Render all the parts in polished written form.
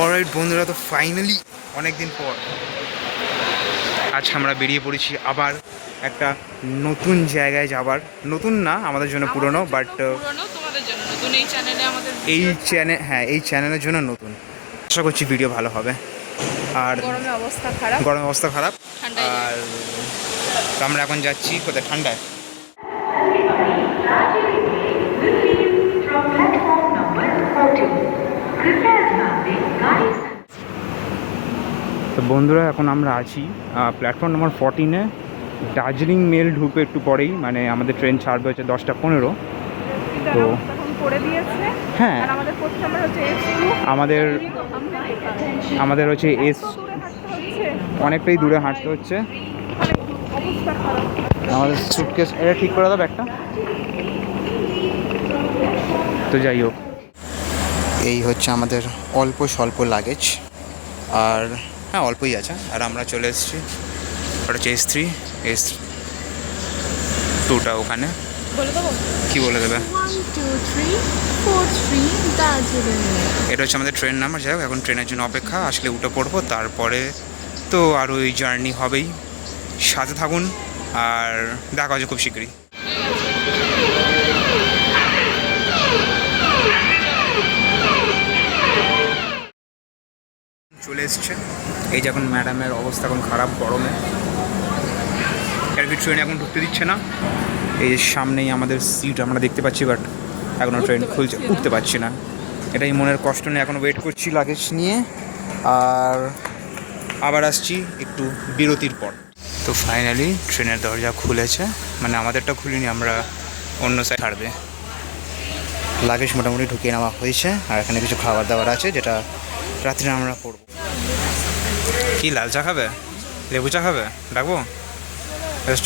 Alright বন্ধুরা, তো finally অনেক দিন পর আজ আমরা বেরিয়ে পড়েছি আবার একটা নতুন জায়গায় যাবার। নতুন না আমাদের জন্য পুরনো, বাট এই চ্যানেলের জন্য নতুন। আশা করছি ভিডিও ভালো হবে। আর গরমের অবস্থা খারাপ। আর তো আমরা এখন যাচ্ছি কোথায়? ঠান্ডায়। তো বন্ধুরা, এখন আমরা আছি প্ল্যাটফর্ম নম্বর 14-এ। দার্জিলিং মেল ঢুকবে একটু পরেই, মানে আমাদের ট্রেন ছাড়বে হচ্ছে 10:15। তো হ্যাঁ, আমাদের হচ্ছে অনেকটাই দূরে হাঁটতে হচ্ছে। আমাদের সুটকেস এটা ঠিক করে দাও একটা। তো যাই হোক, এই হচ্ছে আমাদের অল্প স্বল্প লাগেজ। আর হ্যাঁ, অল্পই আছে। আর আমরা চলে এসেছি, ওটা হচ্ছে S3 ওখানে কি বলে দেবে। 1 2 3 4 3 দার্জিলিং। এটা হচ্ছে আমাদের ট্রেন নাম্বার। যাই হোক, এখন ট্রেনের জন্য অপেক্ষা, আসলে উঠে পড়বো। তারপরে তো আরও এই জার্নি হবেই। সাথে থাকুন আর দেখা হচ্ছে খুব শীঘ্রই। চলে এসছে। এই যে এখন ম্যাডামের অবস্থা এখন খারাপ গরমে, আর কি ট্রেন এখন ঢুকতে দিচ্ছে না। এই যে সামনেই আমাদের সিট আমরা দেখতে পাচ্ছি, বাট এখনও ট্রেন খুলছে, উঠতে পারছি না। এটাই মনের কষ্ট নিয়ে এখন ওয়েট করছি লাগেজ নিয়ে। আর আবার আসছি একটু বিরতির পর। তো ফাইনালি ট্রেনের দরজা খুলেছে, মানে আমাদেরটা খুলিনি, আমরা অন্য সাইড ছাড়বে। লাগেজ মোটামুটি ঢুকিয়ে নেওয়া হয়েছে। আর এখানে কিছু খাবার দাবার আছে, যেটা রাত্রে আমরা করবো। কি লাল চা খাবে? লেবু চা খাবে? ডাকবো?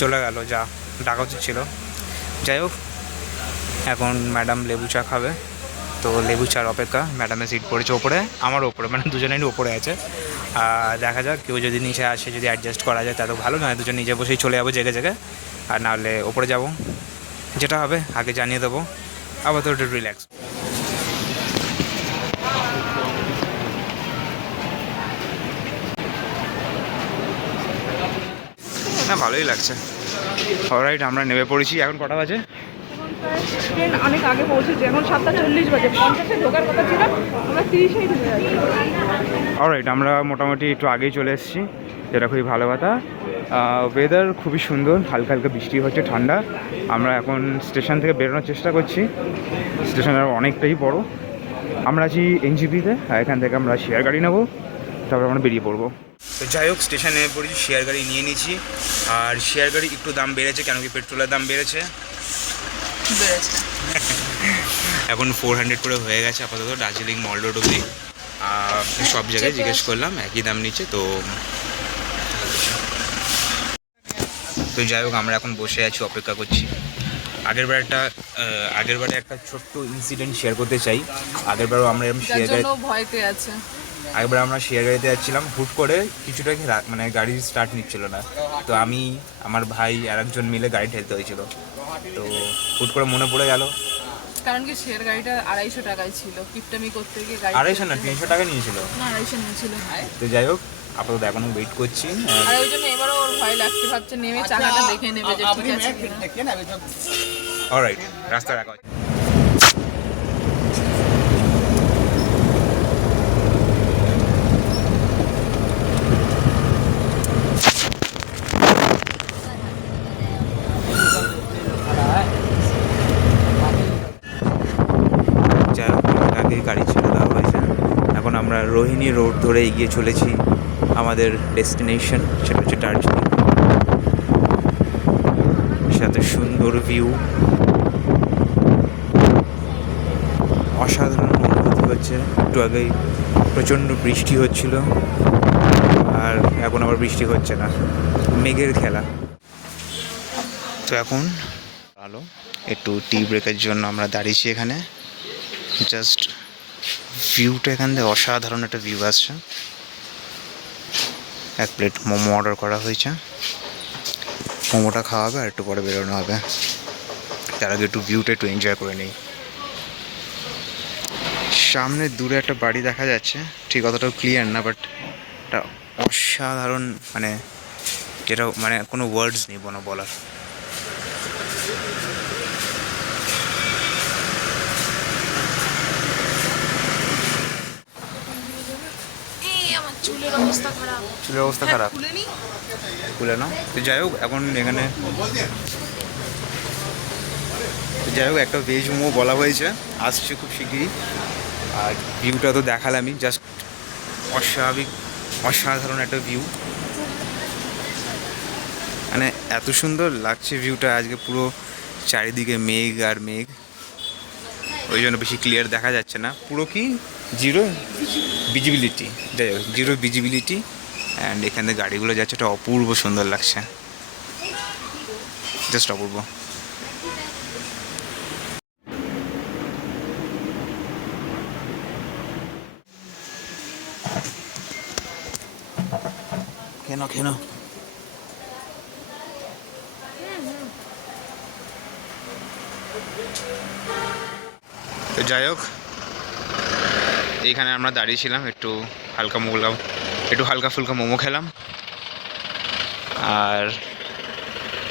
চলে গেল, যা ডাকা উচিত ছিল। যাই হোক, এখন ম্যাডাম লেবু চা খাবে। তো লেবু চার অপেক্ষা। ম্যাডামের সিট পড়েছে ওপরে, আমার ওপরে, মানে দুজনেরই ওপরে আছে। দেখা যাক, কেউ যদি নিচে আসে, যদি অ্যাডজাস্ট করা যায় তাহলে ভালো, নয় দুজন নিজে বসেই চলে যাবো জেগে জেগে। আর নাহলে ওপরে যাব, যেটা হবে আগে জানিয়ে দেবো। আবার তো একটু রিল্যাক্স। না, ভালোই লাগছে। অলরাইট, আমরা নেমে পড়েছি। এখন কটা বাজে? ট্রেন অনেক আগে পৌঁছেছে, এখন 7:40 বাজে। 50-এ ঢোকার কথা ছিল, আমরা 30-এই ঢুকে যাচ্ছি। অলরাইট, আমরা মোটামুটি একটু আগেই চলে এসেছি, যেটা খুবই ভালো কথা। ওয়েদার খুবই সুন্দর, হালকা হালকা বৃষ্টি হচ্ছে, ঠান্ডা। আমরা এখন স্টেশন থেকে বেরোনোর চেষ্টা করছি। স্টেশন আর অনেকটাই বড়। আমরা আছি NGP-তে, আর এখান থেকে আমরা শেয়ার গাড়ি নেবো, তারপর আমরা বেরিয়ে পড়বো। তো যাই হোক, স্টেশনে পড়েছি, শেয়ার গাড়ি নিয়ে নিয়েছি। আর শেয়ার গাড়ি একটু দাম বেড়েছে, কেন কি পেট্রোলের দাম বেড়েছে। এখন 400 করে হয়ে গেছে আপাতত, দার্জিলিং মল রোড অবধি। সব জায়গায় জিজ্ঞেস করলাম, একই দাম নিচ্ছে। তো যাই হোক, আমরা এখন বসে আছি, অপেক্ষা করছি। আগেরবারে একটা ছোট্ট ইনসিডেন্ট শেয়ার করতে চাই। আগেরবারও আমরা আমরা শেয়ার গাড়িতে যাচ্ছিলাম, হুট করে কিছুটা মানে গাড়ি স্টার্ট নিচ্ছিল না। তো আমি, আমার ভাই আর একজন মিলে গাড়ি ঠেলতে হয়েছিল। তো হুট করে মনে পড়ে গেল, কারণ কি শেয়ার গাড়িটা 250 টাকায় ছিল, কিপটামি করতে গিয়ে গাড়ি 250 না 300 টাকা নিয়েছিল। না, 250 নিয়েছিল। তো যাই হোক, আপাতত এখনো ওয়েট করছি। আর ওই জন্য এবারও ওর ভয় লাগছে, ভাবছে নেমে চাকাটা দেখে নেবে যে ঠিক আছে কিনা। অলরাইট, রাস্তা রাখা আছে। গাড়ি ছেড়ে দেওয়া হয়েছে। এখন আমরা রোহিণী রোড ধরে এগিয়ে চলেছি আমাদের ডেস্টিনেশন, সেটা হচ্ছে দার্জিলিং। এত সুন্দর ভিউ, অসাধারণ অনুভূতি হচ্ছে। একটু আগেই প্রচণ্ড বৃষ্টি হচ্ছিল, আর এখন আবার বৃষ্টি হচ্ছে না, মেঘের খেলা। তো এখন ভালো একটু টি ব্রেকের জন্য আমরা দাঁড়িয়েছি এখানে। জাস্ট ভিউটা এখান থেকে অসাধারণ একটা ভিউ আসছে। এক প্লেট মোমো অর্ডার করা হয়েছে, মোমোটা খাওয়া হবে আর একটু পরে বেরোনো হবে। তার আগে একটু ভিউটা একটু এনজয় করে নিই। সামনে দূরে একটা বাড়ি দেখা যাচ্ছে, ঠিক অতটাও ক্লিয়ার না, বাট একটা অসাধারণ, মানে যেটা মানে কোনো ওয়ার্ডস নেই বলার। চুলের অবস্থা খারাপ। চুলের অবস্থা খারাপ, খুলে না। তো যাই হোক, এখন এখানে একটা ভেজ মোমো বলা হয়েছে, আসছে খুব শিগগিরই। আর ভিউটা তো দেখালামই, জাস্ট অসাধারণ একটা ভিউ, মানে এত সুন্দর লাগছে ভিউটা। আজকে পুরো চারিদিকে মেঘ আর মেঘ, ওই জন্য বেশি ক্লিয়ার দেখা যাচ্ছে না। পুরো কি জিরো ভিজিবিলিটি, যাই হোক জিরো ভিজিবিলিটি। অ্যান্ড এখান থেকে গাড়িগুলো যাচ্ছে, এটা অপূর্ব সুন্দর লাগছে, জাস্ট অপূর্ব। কেন তো যাই হোক, এইখানে আমরা দাঁড়িয়েছিলাম, একটু হালকা ফুলকা মোমো খেলাম। আর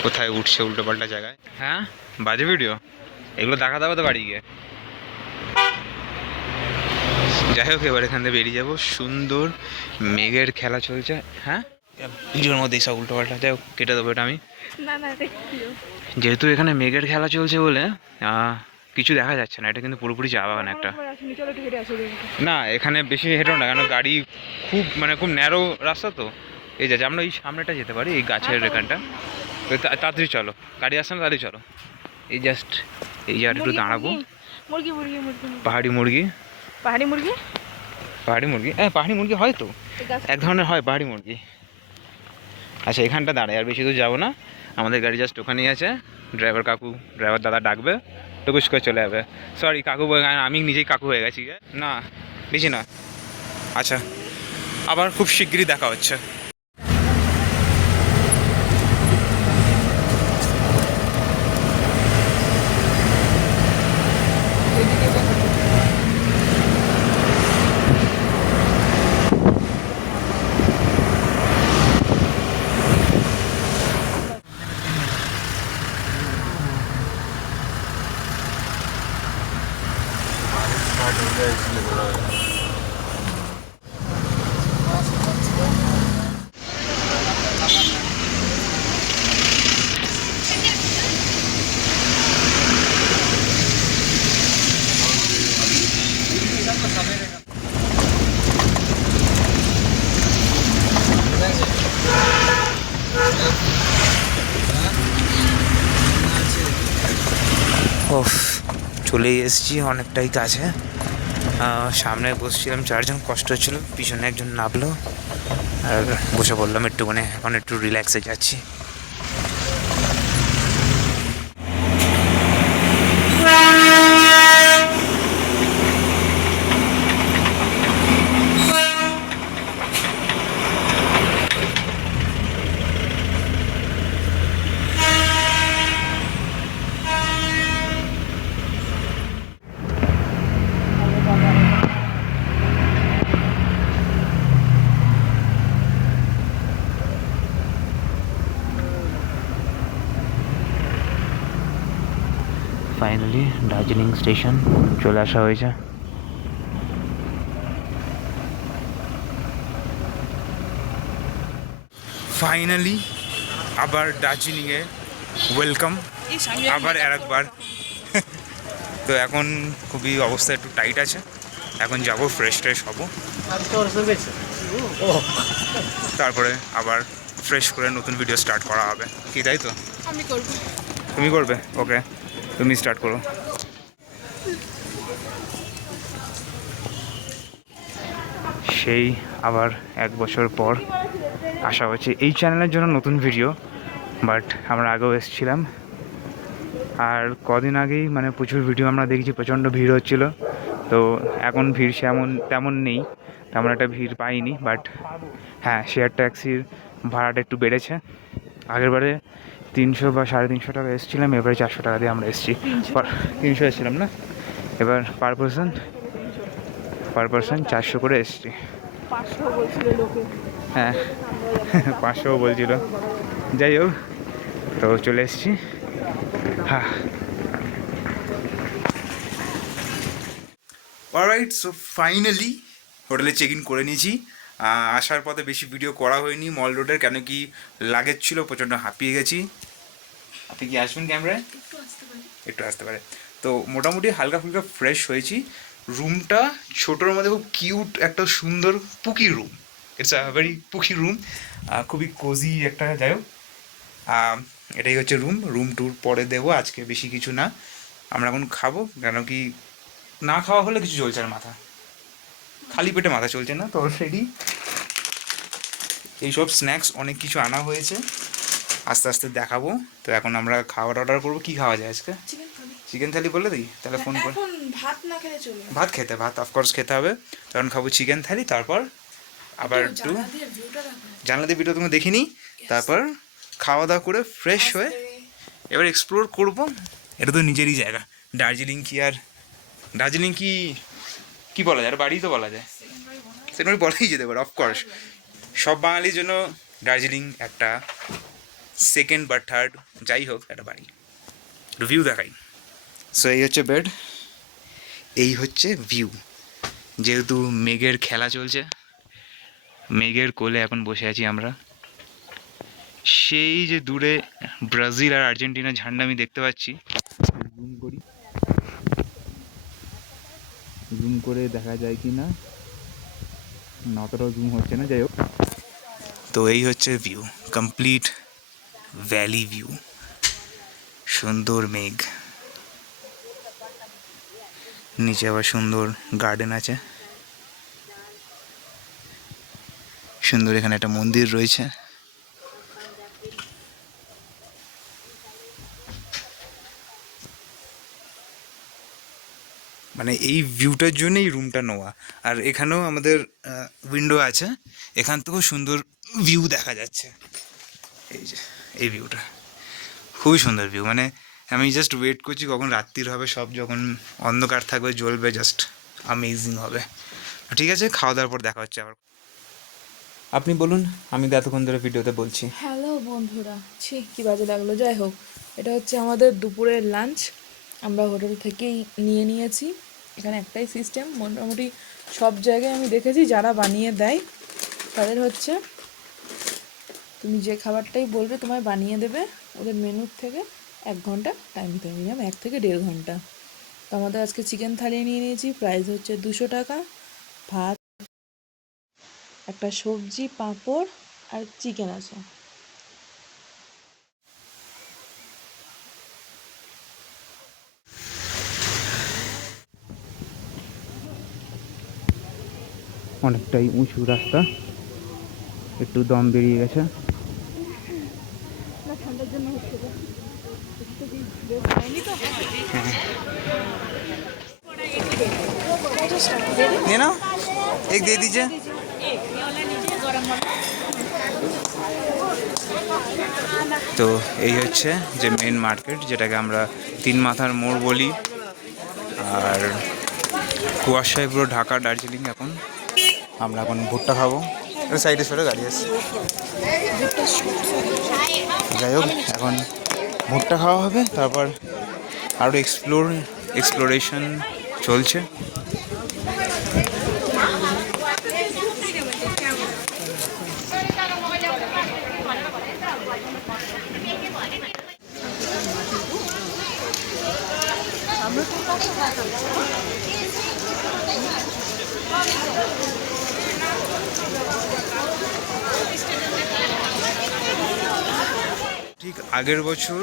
কোথায় উঠছে উল্টোপাল্টা জায়গায়, হ্যাঁ বাজে ভিডিও এগুলো দেখা যাবে তো বাড়ি গিয়ে। যাই হোক, এবার এখান থেকে বেরিয়ে যাবো। সুন্দর মেঘের খেলা চলছে। হ্যাঁ, ভিডিওর মধ্যে সব উল্টোপাল্টা, যাই হোক কেটে দেবো এটা আমি। যেহেতু এখানে মেঘের খেলা চলছে বলে কিছু দেখা যাচ্ছে না, এটা কিন্তু পুরোপুরি চা বাগান একটা। না, এখানে বেশি হেঁটেও না, কেন গাড়ি খুব ন্যারো রাস্তা তো। এই যাচ্ছে, আমরা এই সামনেটা যেতে পারি, এই গাছের এখানটা। তাড়াতাড়ি চলো, গাড়ি আসছে না, তাড়াতাড়ি চলো। এই জাস্ট এই জায়গাটা একটু দাঁড়াবো। পাহাড়ি মুরগি, হ্যাঁ পাহাড়ি মুরগি হয় তো, এক ধরনের হয় পাহাড়ি মুরগি। আচ্ছা, এখানটা দাঁড়ায়, আর বেশি দূর যাবো না, আমাদের গাড়ি জাস্ট ওখানেই আছে। ড্রাইভার দাদা ডাকবে, টুকুস করে চলে যাবে। সরি কাকু, আমি নিজেই কাকু হয়ে গেছি। না বেশি না। আচ্ছা, আবার খুব শিগগিরই দেখা হচ্ছে। ওফ, চলেই এসেছি অনেকটাই কাছে। সামনে বসছিলাম, চারজন, কষ্ট হচ্ছিলো, পিছনে একজন নামলো আর বসে পড়লাম একটুখানি। এখন একটু রিল্যাক্সে যাচ্ছি। ফাইনালি দার্জিলিং স্টেশন চলে আসা হয়েছে। ফাইনালি আবার দার্জিলিংয়ে ওয়েলকাম, আবার আরেকবার। তো এখন খুবই অবস্থা একটু টাইট আছে, এখন যাব ফ্রেশ হবো, তারপরে আবার ফ্রেশ করে নতুন ভিডিও স্টার্ট করা হবে। কি তাই তো? আমি করব। তুমি করবে? ওকে, তুমি স্টার্ট করো। সেই আবার 1 বছর পর আশা হচ্ছে এই চ্যানেলের জন্য নতুন ভিডিও, বাট আমরা আগেও এসেছিলাম। আর কদিন আগেই মানে প্রচুর ভিডিও আমরা দেখেছি, প্রচণ্ড ভিড় হচ্ছিলো। তো এখন ভিড় তেমন নেই, তেমন একটা ভিড় পাইনি। বাট হ্যাঁ, শেয়ার ট্যাক্সির ভাড়াটা একটু বেড়েছে। আগেরবারে 300 বা 350 টাকা এসেছিলাম, এবারে 400 টাকা দিয়ে আমরা এসেছি। 300 এসেছিলাম না, এবার পার পারসন 400 করে এসেছি। 500 বলছিল লোকে। হ্যাঁ 500 বলছিল। যাই হোক, তো চলে এসেছি। হ্যাঁ, অলরাইট, সো ফাইনালি হোটেলে চেক ইন করে নিয়েছি। আসার পথে বেশি ভিডিও করা হয়নি মল রোডের, কেন কি লাগেজ ছিল, প্রচণ্ড হাঁপিয়ে গেছি। আপনি কি আসবেন ক্যামেরায়? একটু আসতে পারে। তো মোটামুটি হালকা ফুলকা ফ্রেশ হয়েছি। রুমটা ছোটোর মধ্যে খুব কিউট, একটা সুন্দর pookie room. It's a very pookie room, খুবই কোজি একটা। যাই হোক, এটাই হচ্ছে রুম ট্যুর পরে দেবো, আজকে বেশি কিছু না। আমরা এখন খাবো, কেন কি না খাওয়া হলে কিছু চলছে না, মাথা খালি পেটে মাথা চলছে না। তো অলরেডি এইসব স্ন্যাক্স অনেক কিছু আনা হয়েছে, আস্তে আস্তে দেখাবো। তো এখন আমরা খাবার অর্ডার করবো। কি খাওয়া যায় আজকে? চিকেন থালি বলে দিই তাহলে, ফোন করে। ভাত না খেলে চলবে? ভাত অফকোর্স খেতে হবে। তখন খাবো চিকেন থালি, তারপর আবার একটু জানলা দিয়ে ভিডিও তুমি দেখিনি। তারপর খাওয়া দাওয়া করে ফ্রেশ হয়ে এবার এক্সপ্লোর করব। এটা তো নিজেরই জায়গা। দার্জিলিং কি বলা যায়, আর বাড়ি তো বলা যায়, সেটা বলাই যেতে পারে অফকোর্স। সব বাঙালির জন্য দার্জিলিং একটা সেকেন্ড বা থার্ড, যাই হোক, একটা বাড়ি। ভিউ দেখাই। সো এই হচ্ছে বেড, এই হচ্ছে ভিউ। যেহেতু মেঘের খেলা চলছে, মেঘের কোলে এখন বসে আছি আমরা। সেই যে দূরে ব্রাজিল আর আর্জেন্টিনার ঝান্ডা আমি দেখতে পাচ্ছি। জুম করে দেখা যায় কি না, অতটাও জুম হচ্ছে না। যাই হোক, তো এই হচ্ছে ভিউ, কমপ্লিট ভ্যালি ভিউ, সুন্দর মেঘ, নিচে আবার সুন্দর গার্ডেন আছে, সুন্দর এখানে একটা মন্দির রয়েছে। মানে এই ভিউটার জন্য এই রুমটা নেওয়া। আর এখানেও আমাদের উইন্ডো আছে, এখান থেকেও সুন্দর ভিউ দেখা যাচ্ছে। এই যে এই ভিউটা খুবই সুন্দর ভিউ। মানে আমি জাস্ট ওয়েট করছি কখন রাত্রির হবে, সব যখন অন্ধকার থাকবে, জ্বলবে, জাস্ট আমেজিং হবে। ঠিক আছে, খাওয়া দাওয়ার পর দেখা হচ্ছে আবার। আপনি বলুন, আমি তো এতক্ষণ ধরে ভিডিওতে বলছি। হ্যালো বন্ধুরা, কি বাজে লাগলো। যাই হোক, এটা হচ্ছে আমাদের দুপুরের লাঞ্চ, আমরা হোটেল থেকেই নিয়েছি। এখানে একটাই সিস্টেম, মোটামুটি সব জায়গায় আমি দেখেছি যারা বানিয়ে দেয় তাদের হচ্ছে তুমি যে খাবারটাই বলবে তোমায় বানিয়ে দেবে। ওদের মেনুর থেকে 1 ঘন্টা টাইম দিতে, মিনিমাম 1 থেকে 1.5 ঘন্টা। তো আমাদের আজকে চিকেন থালি নিয়ে নিয়েছি, প্রাইস হচ্ছে 200 টাকা। ভাত, একটা সবজি, পাঁপড় আর চিকেন আছে। অনেকটাই উঁচু রাস্তা, একটু দম বেরিয়ে গেছে। নিয়ে নাও, এক দিয়ে দিচ্ছে। তো এই হচ্ছে যে মেন মার্কেট, যেটাকে আমরা 3 মাথার মোড় বলি। আর কুয়াশায় পুরো ঢাকা দার্জিলিং। এখন আমরা ভুট্টা খাবো। সাইডে সরে গাড়ি আছে, যাই হোক, এখন ভুট্টা খাওয়া হবে। তারপর আরও এক্সপ্লোরেশন চলছে। ঠিক আগের বছর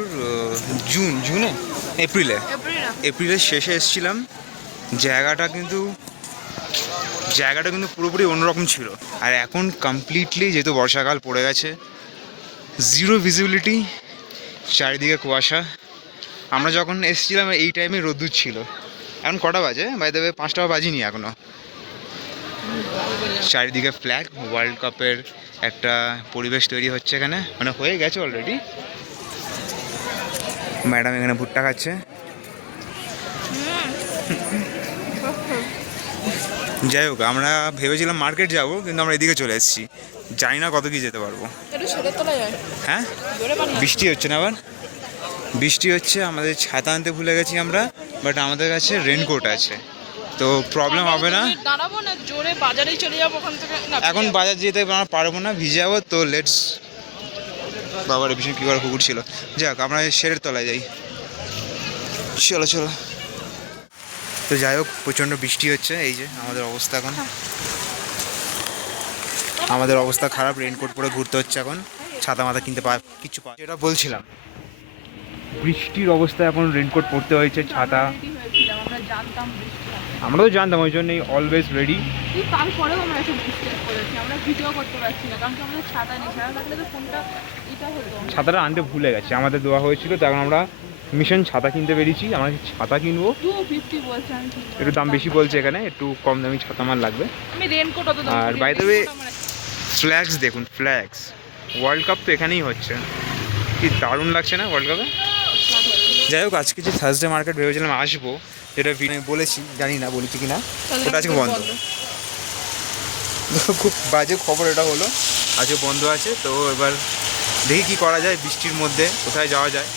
এপ্রিলের শেষে এসেছিলাম। জায়গাটা কিন্তু পুরোপুরি অন্যরকম ছিল। আর এখন কমপ্লিটলি যেহেতু বর্ষাকাল পড়ে গেছে, জিরো ভিজিবিলিটি, চারিদিকে কুয়াশা। আমরা যখন এসেছিলাম এই টাইমে রোদ্দুর ছিল। এখন কটা বাজে? বাই দেবে 5টা বাজিনি এখনও। চারিদিকে ফ্ল্যাগ, ওয়ার্ল্ড কাপের একটা পরিবেশ তৈরি হচ্ছে এখানে, মানে হয়ে গেছে অলরেডি। ম্যাডাম এখানে ভুট্টা খাচ্ছে। যাই হোক, আমরা ভেবেছিলাম মার্কেট যাব, কিন্তু আমরা এদিকে চলে এসেছি। জানি না কত কি যেতে পারবো। হ্যাঁ, বৃষ্টি হচ্ছে না আবার? বৃষ্টি হচ্ছে, আমাদের ছাতা আনতে ভুলে গেছি আমরা, বাট আমাদের কাছে রেনকোট আছে, তো প্রবলেম হবে না। এখন বাজার যেতে আমরা পারবো না, ভিজে যাবো। তো লেটস, বাবার ভীষণ কী করে কুকুর ছিল। যাক, আমরা শেরের তলায় যাই। চলো। তো যাই হোক, প্রচণ্ড বৃষ্টি হচ্ছে। এই যে আমাদের অবস্থা এখন, আমাদের অবস্থা খারাপ। রেনকোট পরে ঘুরতে হচ্ছে এখন, ছাতা মাথা কিনতে কিছু যেটা বলছিলাম, বৃষ্টির অবস্থা এখন রেনকোট পরতে হয়েছে, ছাতা। আমরা তো জানতাম, ওই জন্যই অলওয়েজ রেডি। তারপরেও আমরা এসে বৃষ্টি করেছি, আমরা ভিডিও করতে পারছি না, কারণ কি আমাদের ছাতা নেই। ছাতা থাকলে তো ফোনটা এটা হতো। ছাতাটা আনতে ভুলে গেছে, আমাদের দেওয়া হয়েছিল, তখন আমরা মিশন ছাতা কিনতে বেরিয়েছি। আমরা ছাতা কিনবো, 250 বলছে। একটু দাম বেশি বলছে এখানে, একটু কম দামি ছাতা আমার লাগবে। আমি রেনকোট অত দাম। আর বাই দ্য ওয়ে, ফ্ল্যাগস দেখুন, ফ্ল্যাগস। ওয়ার্ল্ড কাপ তো এখানেই হচ্ছে, কি দারুণ লাগছে না ওয়ার্ল্ড কাপে? যাই হোক, আজকে যে থার্সডে মার্কেট ভেবেছিলাম আসবো, যেটা আমি বলেছি, জানি না বলেছি কি না, ওটা আজকে বন্ধ। খুব বাজে খবর এটা হলো, আজকে বন্ধ আছে। তো এবার দেখি কি করা যায়, বৃষ্টির মধ্যে কোথায় যাওয়া যায়।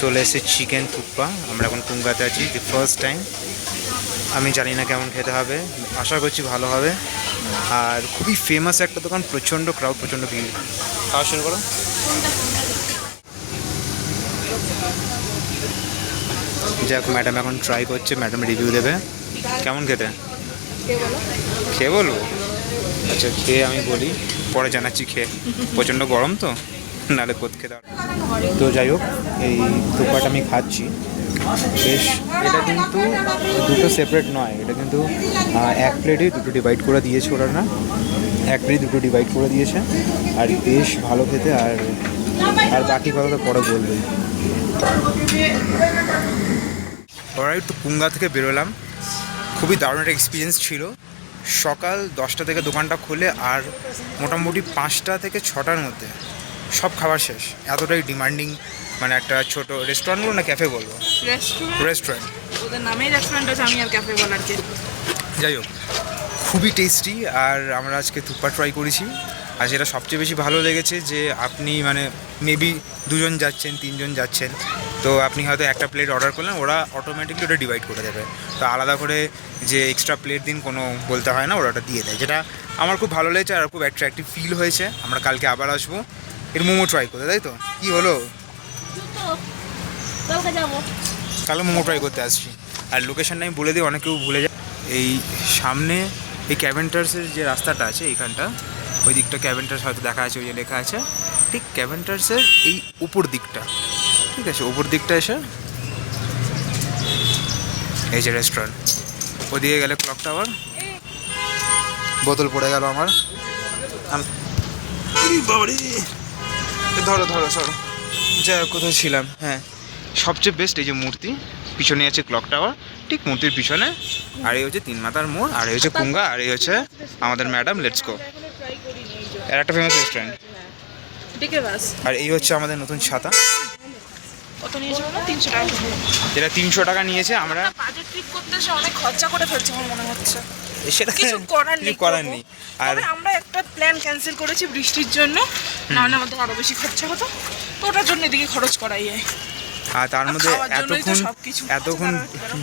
চলে এসে চিকেন থুপ্পা। আমরা এখন তুঙ্গাতে আছি, দি ফার্স্ট টাইম। আমি জানি না কেমন খেতে হবে, আশা করছি ভালো হবে। আর খুবই ফেমাস একটা দোকান, প্রচণ্ড ক্রাউড, প্রচণ্ড ভিড়। খাওয়া শুরু করো। যাক, ম্যাডাম এখন ট্রাই করছে, ম্যাডাম রিভিউ দেবে কেমন খেতে। খেয়ে বলবো? আচ্ছা, খেয়ে আমি বলি, পরে জানাচ্ছি খেয়ে। প্রচণ্ড গরম তো, নাহলে কোথ খেতে। তো যাই হোক, এই থুপ্পাটা আমি খাচ্ছি, বেশ। এটা কিন্তু দুটো সেপারেট নয়, এটা কিন্তু এক প্লেটেই দুটো ডিভাইড করে দিয়েছে ওরা, না এক প্লেট দুটো ডিভাইড করে দিয়েছে। আর বেশ ভালো খেতে। আর বাকি কথা তো পরে বলবেই। অলরাইট, তো পুঙ্গা থেকে বেরোলাম। খুবই দারুণ একটা এক্সপিরিয়েন্স ছিল। সকাল 10টা থেকে দোকানটা খুলে, আর মোটামুটি 5টা থেকে 6টার মধ্যে সব খাবার শেষ। এতটাই ডিমান্ডিং, মানে একটা ছোট রেস্টুরেন্ট বলবো না ক্যাফে বলবো? রেস্টুরেন্ট, ওদের নামেই রেস্টুরেন্ট আছে, আমি আর ক্যাফে বলার কি। যাই হোক, খুবই টেস্টি। আর আমরা আজকে থুপ্পা ট্রাই করেছি। আর যেটা সবচেয়ে বেশি ভালো লেগেছে, যে আপনি মানে মেবি 2জন যাচ্ছেন, 3জন যাচ্ছেন, তো আপনি হয়তো একটা প্লেট অর্ডার করলেন, ওরা অটোমেটিকলি ওটা ডিভাইড করে দেবে। তো আলাদা করে যে এক্সট্রা প্লেট দিন কোনো বলতে হয় না, ওরা ওটা দিয়ে দেয়, যেটা আমার খুব ভালো লেগেছে। আর খুব অ্যাট্রাকটিভ ফিল হয়েছে। আমরা কালকে আবার আসবো এর মোমো ট্রাই করতে, তাই তো? কী হলো, কালকে মোমো ট্রাই করতে আসছি। আর লোকেশানটা আমি বলে দিই, অনেকেও ভুলে যায়। এই সামনে এই ক্যাভেন্টার্সের যে রাস্তাটা আছে, এইখানটা, ওই দিকটা ক্যাভেন্টার্স হয়তো দেখা আছে, ওই যে লেখা আছে, ঠিক ক্যাভেন্টার্সের এই উপর দিকটা, ঠিক আছে, উপর দিকটা এসে এই যে রেস্টুরেন্ট, ওদিকে গেলে ক্লক টাওয়ার। বোতল পড়ে গেল আমার, ধরো সরো। যা কোথায় ছিলাম, হ্যাঁ, সবচেয়ে বেস্ট এই যে মূর্তি, পিছনে আছে ক্লক টাওয়ার, ঠিক মূর্তির পিছনে। আর এই হচ্ছে 3 মাথার মোড়, আর এই হচ্ছে পুঙ্গা, আর এই হচ্ছে আমাদের ম্যাডাম লেটস গো, এর একটা ফেমাস রেস্টুরেন্ট। আর এই হচ্ছে আমাদের নতুন ছাতা। কত নিয়েছে বলো? 300 টাকা। যেটা 300 টাকা নিয়েছে। আমরা বাজেট ট্রিপ করতে এসে অনেক খরচা করে ফেলছি আমার মনে হচ্ছে। সেটা কিছু করার নেই। আর আমরা একটা প্ল্যান ক্যান্সেল করেছি বৃষ্টির জন্য, নাহলে আমাদের আরো বেশি খরচা হতো। তো ওটার জন্য এদিকে খরচ করাই যায়। আর তার মধ্যে এতক্ষণ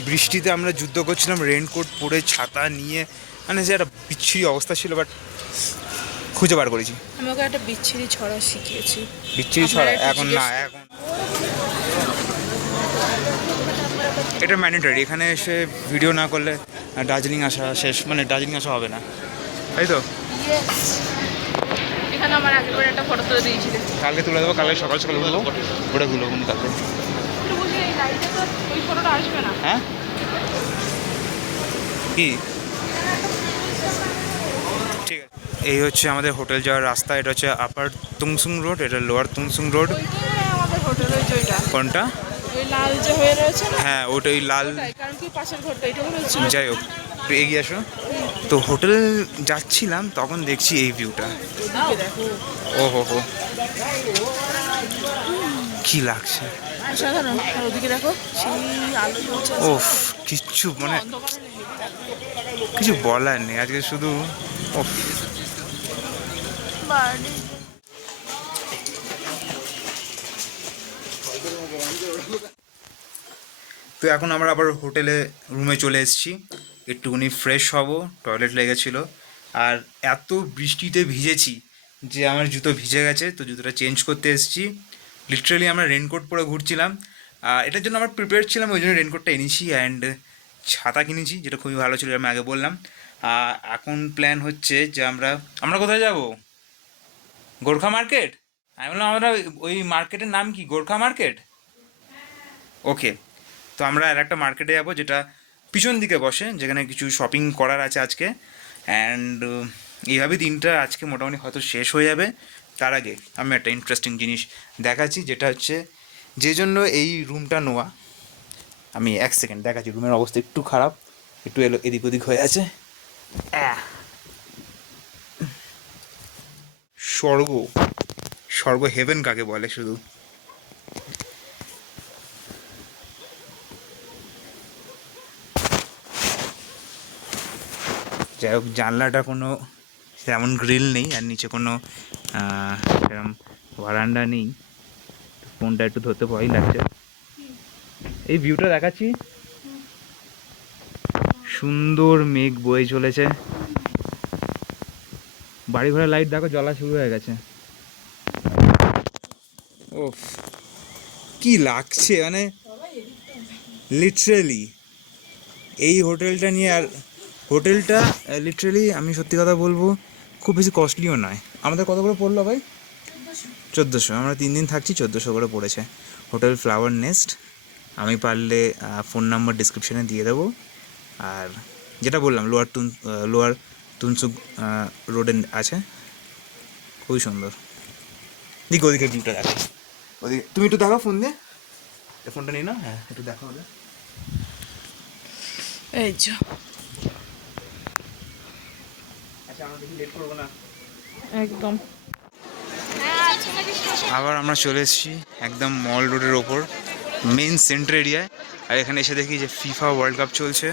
বৃষ্টিতে আমরা যুদ্ধ করছিলাম, রেনকোট পরে, ছাতা নিয়ে, মানে যে একটা বিচ্ছিরি অবস্থা ছিল। বাট খুঁজে বার করেছি। আমি ওকে একটা বিচ্ছিরি ছড়া শিখিয়েছি। বিচ্ছিরি ছড়া এখন না, এখন এটা ম্যান্ডেটরি। এখানে এসে ভিডিও না করলে দার্জিলিং আসা শেষ, মানে দার্জিলিং আসা হবে না, তাই তো? এখানে আমার আগেরবার একটা ফটো তুলে দিয়েছিলে। কালকে তুলে দেবো, কালকে সকাল সকাল উঠবো, ওটা তুলবো কালকে। এই লাইটে তো ওই ফটোটা আসবে না। হ্যাঁ কি ঠিক আছে। এই হচ্ছে আমাদের হোটেল যাওয়ার রাস্তা। এটা হচ্ছে আপার তুংসুং রোড, এটা লোয়ার তুংসুং রোড। আমাদের হোটেল ওই জয়টা কোনটা? ওই লাল যে হয়ে রয়েছে না, হ্যাঁ ওটাই লাল। কারণ কি পাশের ঘরটা এটা রয়েছে। যাই হোক, একটু এগিয়ে আসো। তো হোটেল যাচ্ছিলাম, তখন দেখছি এই ভিউটা। ও হো হো, কি লাগছে অসাধারণ। আর ওদিকে দেখো সেই আলো জ্বলছে। ওফ, কিচ্ছু মানে কিছু বলার নেই আজকে, শুধু ওফ। তো এখন আমরা আবার হোটেলে রুমে চলে এসেছি, একটুখানি ফ্রেশ হব, টয়লেট লেগেছিলো। আর এত বৃষ্টিতে ভিজেছি যে আমার জুতো ভিজে গেছে, তো জুতোটা চেঞ্জ করতে এসেছি। লিটারালি আমরা রেনকোট পরে ঘুরছিলাম, এটার জন্য আমরা প্রিপেয়ার ছিলাম, ওই জন্য রেনকোটটা এনেছি। অ্যান্ড ছাতা কিনেছি, যেটা খুবই ভালো ছিল, আমি আগে বললাম। এখন প্ল্যান হচ্ছে যে আমরা কোথায় যাব? গোর্খা মার্কেট। আমি বললাম আমরা ওই মার্কেটের নাম কি? গোর্খা মার্কেট। ওকে, তো আমরা আর একটা মার্কেটে যাবো, যেটা পিছন দিকে বসে, যেখানে কিছু শপিং করার আছে আজকে। অ্যান্ড এইভাবে দিনটা আজকে মোটামুটি হয়তো শেষ হয়ে যাবে। তার আগে আমি একটা ইন্টারেস্টিং জিনিস দেখাচ্ছি, যেটা হচ্ছে যে জন্য এই রুমটা নেওয়া। আমি এক সেকেন্ড দেখাচ্ছি। রুমের অবস্থা একটু খারাপ, একটু এদিক ওদিক হয়ে আছে। স্বর্গ, স্বর্গ হেভেন কাকে বলে শুধু। যাই হোক, জানলাটা কোনো তেমন গ্রিল নেই, আর নিচে কোনো সেরকম বারান্দা নেই। ফোনটা একটু ধরতে ভয় লাগছে। এই ভিউটা দেখাচ্ছি, সুন্দর মেঘ বয়ে চলেছে। বাড়ি ঘরের লাইট দেখো জ্বলা শুরু হয়ে গেছে। ওফ, কি লাগছে মানে লিটারেলি এই হোটেলটা নিয়ে। আর হোটেলটা লিটারেলি আমি সত্যি কথা বলবো খুব বেশি কস্টলিও নয়। আমাদের কত করে পড়লো ভাই? 1400। আমরা 3 দিন থাকছি, 1400 করে পড়েছে। Hotel flower nest. আমি পারলে ফোন নাম্বার ডিসক্রিপশানে দিয়ে দেবো। আর যেটা বললাম, লোয়ার তুনসুক রোডে আছে, খুবই সুন্দর। ওদিকে ভিউটা দেখো, ওদিকে তুমি একটু দেখো ফোন দিয়ে। ফোনটা নিই না, হ্যাঁ একটু দেখো হলে। এই যে আচ্ছা, আমরা দেখি লেট করবো না একদম। আবার আমরা চলে এসেছি একদম মল রোডের ওপর, মেন সেন্টার এরিয়ায়। আর এখানে এসে দেখি যে ফিফা ওয়ার্ল্ড কাপ চলছে।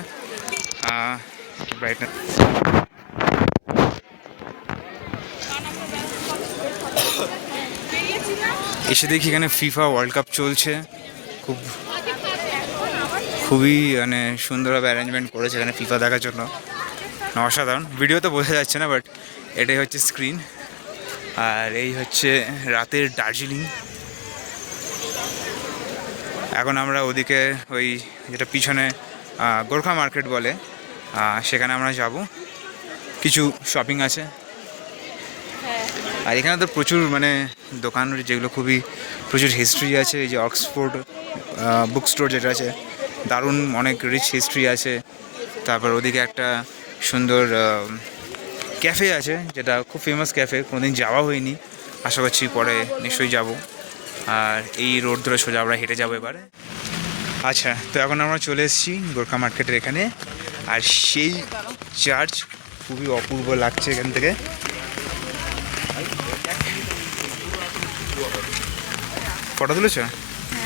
এসে দেখি এখানে ফিফা ওয়ার্ল্ড কাপ চলছে। খুবই মানে সুন্দরভাবে অ্যারেঞ্জমেন্ট করেছে এখানে ফিফা দেখার জন্য, অসাধারণ। ভিডিও তো বোঝা যাচ্ছে না, বাট এটাই হচ্ছে স্ক্রিন। আর এই হচ্ছে রাতের দার্জিলিং। এখন আমরা ওদিকে ওই যেটা পিছনে গোর্খা মার্কেট বলে, সেখানে আমরা যাব, কিছু শপিং আছে। আর এখানে তো প্রচুর মানে দোকান, যেগুলো খুবই প্রচুর হিস্ট্রি আছে। এই যে অক্সফোর্ড বুক স্টোর যেটা আছে, দারুণ অনেক রিচ হিস্ট্রি আছে। তারপর ওদিকে একটা সুন্দর ক্যাফে আছে, যেটা খুব ফেমাস ক্যাফে, কোনোদিন যাওয়া হয়নি, আশা করছি পরে নিশ্চয়ই যাব। আর এই রোড ধরে সোজা আমরা হেঁটে যাবো এবারে। আচ্ছা, তো এখন আমরা চলে এসেছি গোর্খা মার্কেটের এখানে। আর সেই চার্চ খুবই অপূর্ব লাগছে এখান থেকে। ফটো তুলেছ?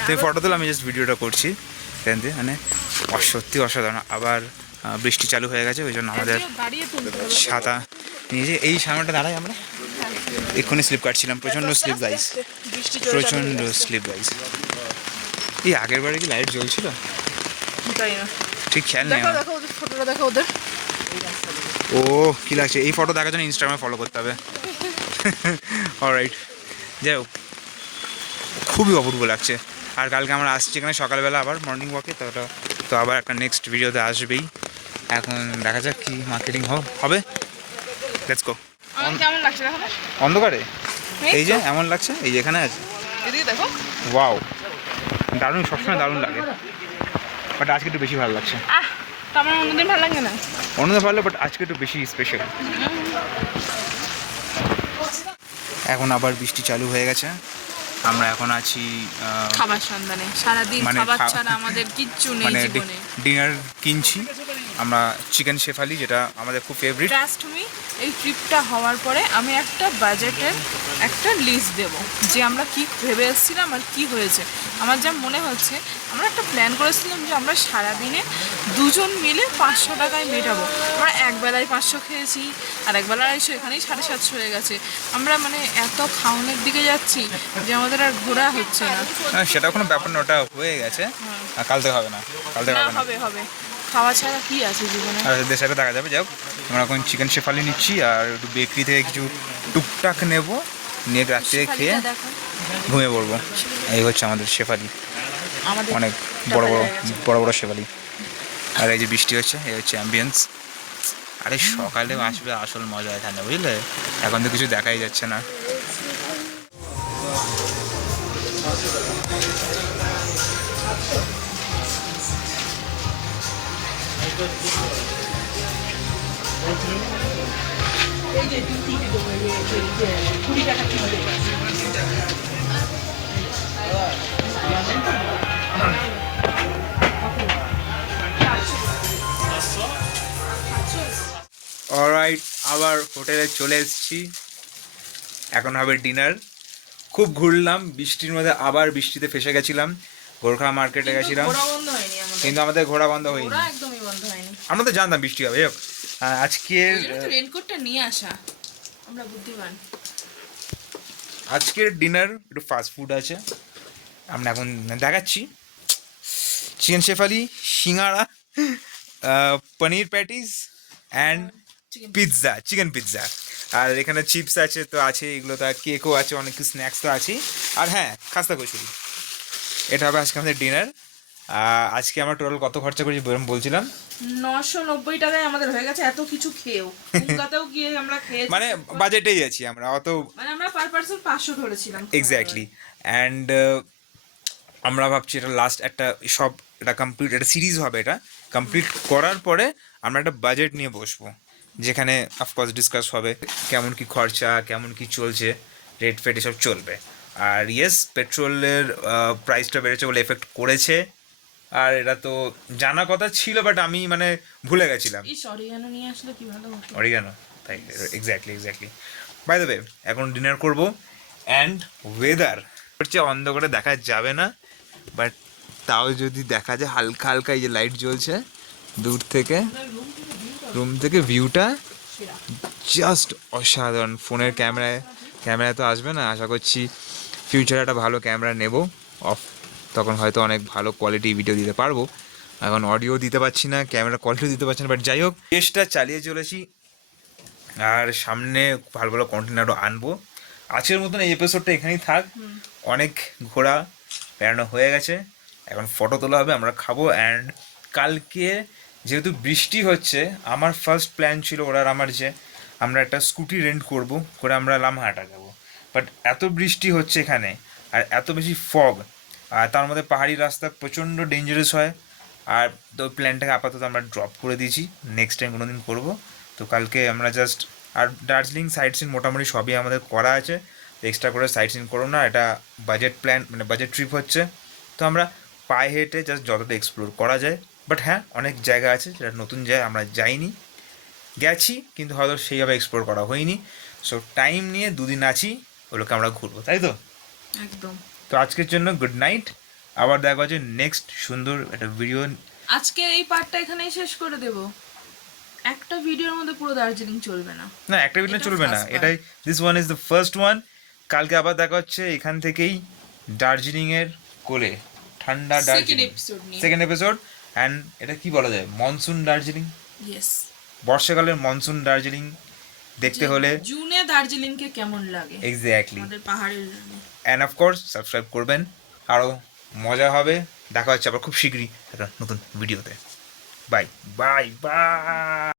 তুমি ফটো তুলে, আমি জাস্ট ভিডিওটা করছি এখান থেকে। মানে সত্যি অসাধারণ। আবার বৃষ্টি চালু হয়ে গেছে, ওই জন্য আমাদের ছাতা নিয়ে যে এই সামনেটা দাঁড়াই আমরা। এক্ষুনি স্লিপ কাটছিলাম, প্রচণ্ড স্লিপ গাইস, প্রচণ্ড স্লিপ গাইস। এই আগের বারে কি লাইট জ্বলছিল? ঠিক খেয়াল নেই। ও কি লাগছে, এই ফটো দেখার জন্য ইনস্টাগ্রামে ফলো করতে হবে। অলরাইট, যাই হোক খুবই অপূর্ব লাগছে। আর কালকে আমরা আসছি এখানে সকালবেলা আবার মর্নিং ওয়াকে, তো আবার একটা নেক্সট ভিডিওতে আসবেই। এখন দেখা যাক কি মার্কেটিং হবে। Let's go. আমার কেমন লাগছে দেখো না? অন্ধকারে এই এই যে এমন লাগছে, এই যে এখানে আছে। এদিকে দেখো। ওয়াও, দারুণ, সবসময় দারুণ লাগে, বাট আজকে একটু বেশি ভালো লাগছে। তো আমার অন্যদিন ভালো লাগে না। অন্যদের ভালো, বাট আজকে একটু বেশি স্পেশাল। এখন আবার বৃষ্টি চালু হয়ে গেছে। আমরা এখন আছি খাবার সন্ধানে, সারাদিন মানে খাবার ছাড়া আমাদের কিচ্ছু নেই মানে জীবনে। ডিনার কিনছি আমরা, চিকেন শেফালি, যেটা আমাদের খুব ফেভারিট। ট্রাস্ট মি, এই ট্রিপটা হওয়ার পরে আমি একটা বাজেটের একটা লিস্ট দেব যে আমরা কি ভেবে এসেছিলাম আর কি হয়েছে। আমার যা মনে হচ্ছে, আমরা একটা প্ল্যান করেছিলাম যে আমরা সারাদিনে দুজন মিলে 500 টাকায় মেটাবো। আমরা একবেলায় 500 খেয়েছি, আর একবেলা 250, এখানেই 750 হয়ে গেছে। আমরা মানে এত খাওয়ানোর দিকে যাচ্ছি যে আমাদের আর ঘোরা হচ্ছে না। সেটা কোনো ব্যাপার না, ওটা হয়ে গেছে। আর কাল থেকে হবে না, কাল থেকে হবে না। হবে হবে, খাওয়া ছাড়া কি আছে জীবনে। আর দেশে দেখা যাবে। যাই হোক, আমরা এখন চিকেন শেফালি নিচ্ছি আর একটু বেকারি থেকে কিছু টুকটাক নেব, নিয়ে রাত্রে খেয়ে দেখো, ঘুমিয়ে পড়বো। এই হচ্ছে আমাদের শেফালি, আমাদের অনেক বড় বড় বড় বড় শেফালি। আর এই যে বৃষ্টি হচ্ছে, এই হচ্ছে অ্যাম্বিয়েন্স। আরে সকালেও আসবে আসল মজা এখানে, বুঝলে? এখন তো কিছু দেখাই যাচ্ছে না। অলরাইট, আবার হোটেলে চলে এসেছি, এখন হবে ডিনার। খুব ঘুরলাম বৃষ্টির মধ্যে, আবার বৃষ্টিতে ফেসে গেছিলাম। গোর্খা মার্কেটে গেছিলাম, ঘোরা বন্ধ হয়নি আমাদের। কিন্তু আমাদের ঘোরা বন্ধ হয়নি। ঘোরা একদমই বন্ধ হয়নি। আমরা তো জানতাম বৃষ্টি হবে। যাই হোক, আজকের রেনকোটটা নিয়ে আসা, আমরা বুদ্ধিমান। আজকের ডিনার একটু ফাস্ট ফুড আছে, আমরা এখন দেখাচ্ছি। চিকেন শেফালি, সিঙ্গাড়া, পনির patties and pizza, chicken pizza. আর এখানে চিপস আছে, তো আছে এগুলো, তো কেকও আছে, অনেক কিছু স্ন্যাক্স তো আছেই। আর হ্যাঁ, খাস্তা কচুরি। এটা হবে আজকে আমাদের ডিনার। আজকে আমরা টোটাল কত খরচা করেছি বলছিলাম? 990 টাকায় আমাদের হয়ে গেছে এত কিছু খেয়েও। কলকাতাও গিয়ে আমরা খেয়েছি, মানে বাজেটেই আছি আমরা, অত মানে আমরা পার পারসন 500 ধরেছিলাম। এক্স্যাক্টলি। অ্যান্ড আমরা ভাবছি এটা লাস্ট একটা, সব এটা কমপ্লিট, এটা সিরিজ হবে। এটা কমপ্লিট করার পরে আমরা একটা বাজেট নিয়ে বসবো, যেখানে অফকোর্স ডিসকাস হবে কেমন কি খরচা, কেমন কি চলছে, রেট ফেট এসব চলবে। আর ইয়েস, পেট্রোলের প্রাইসটা বেড়েছে বলে এফেক্ট করেছে, আর এটা তো জানা কথা ছিল, বাট আমি মানে ভুলে গেছিলাম। অরিগানো নিয়ে আসলে কি ভালো হতো। অরিগানো, তাই এক্স্যাক্টলি। বাই দ্য ওয়ে, এখন ডিনার করব। অ্যান্ড ওয়েদার হচ্ছে অন্ধকারে দেখা যাবে না, বাট তাও যদি দেখা যায় হালকা হালকা, এই যে লাইট জ্বলছে দূর থেকে, রুম থেকে ভিউটা জাস্ট অসাধারণ। ফোনের ক্যামেরায় তো আসবে না, আশা করছি ফিউচারে একটা ভালো ক্যামেরা নেব অফ, তখন হয়তো অনেক ভালো কোয়ালিটি ভিডিও দিতে পারবো। এখন অডিও দিতে পারছি না, ক্যামেরা কোয়ালিটি দিতে পারছি না, বাট যাই হোক, চেষ্টা চালিয়ে চলেছি। আর সামনে ভালো ভালো কন্টেন্ট আরও আনবো। আজকের মতন এই এপিসোডটা এখানেই থাক। অনেক ঘোরা বেড়ানো হয়ে গেছে, এখন ফটো তোলা হবে, আমরা খাবো। অ্যান্ড কালকে যেহেতু বৃষ্টি হচ্ছে, আমার ফার্স্ট প্ল্যান ছিল ওরা আর আমার, যে আমরা একটা স্কুটি রেন্ট করে আমরা লামহাটা যাবো। বাট এত বৃষ্টি হচ্ছে এখানে, আর এত বেশি ফগ, আর তার মধ্যে পাহাড়ি রাস্তা প্রচণ্ড ডেঞ্জারাস হয়। আর তো প্ল্যানটাকে আপাতত আমরা ড্রপ করে দিয়েছি, নেক্সট টাইম কোনো দিন করবো। তো কালকে আমরা জাস্ট, আর দার্জিলিং সাইট সিন মোটামুটি সবই আমাদের করা আছে, এক্সট্রা করে সাইট সিন করো না। এটা বাজেট প্ল্যান, মানে বাজেট ট্রিপ হচ্ছে, তো আমরা পায়ে হেঁটে জাস্ট যতটা এক্সপ্লোর করা যায়। বাট হ্যাঁ, অনেক জায়গা আছে যেটা নতুন জায়গা, আমরা যাইনি, গেছি কিন্তু হয়তো সেইভাবে এক্সপ্লোর করা হয়নি। সো টাইম নিয়ে 2 দিন আছি, ওগুলোকে আমরা ঘুরবো, তাই তো? একদম। তো আজকের জন্য গুড নাইট, আবার দেখা হচ্ছে নেক্সট সুন্দর একটা ভিডিও। আজকের এই পার্টটা এখানেই শেষ করে দেব। একটা ভিডিওর মধ্যে পুরো দার্জিলিং চলবে না। না, একটা ভিডিও এটা চলবে না, first এটাই, this one is the first one. কালকে আবার দেখা হচ্ছে এখান থেকেই, দার্জিলিংয়ের কোলে, ঠান্ডা দার্জিলিং, সেকেন্ড এপিসোড। অ্যান্ড এটা কি বলা যায়, মনসুন দার্জিলিং, ইয়েস, বর্ষাকালের মনসুন দার্জিলিং দেখতে যে হলে জুনে দার্জিলিংকে কেমন লাগে এক্স্যাক্টলি, আমাদের পাহাড়ের অ্যান্ড অফকোর্স সাবস্ক্রাইব করবেন, আরও মজা হবে। দেখা হচ্ছে আবার খুব শীঘ্রই একটা নতুন ভিডিওতে। Bye bye bye.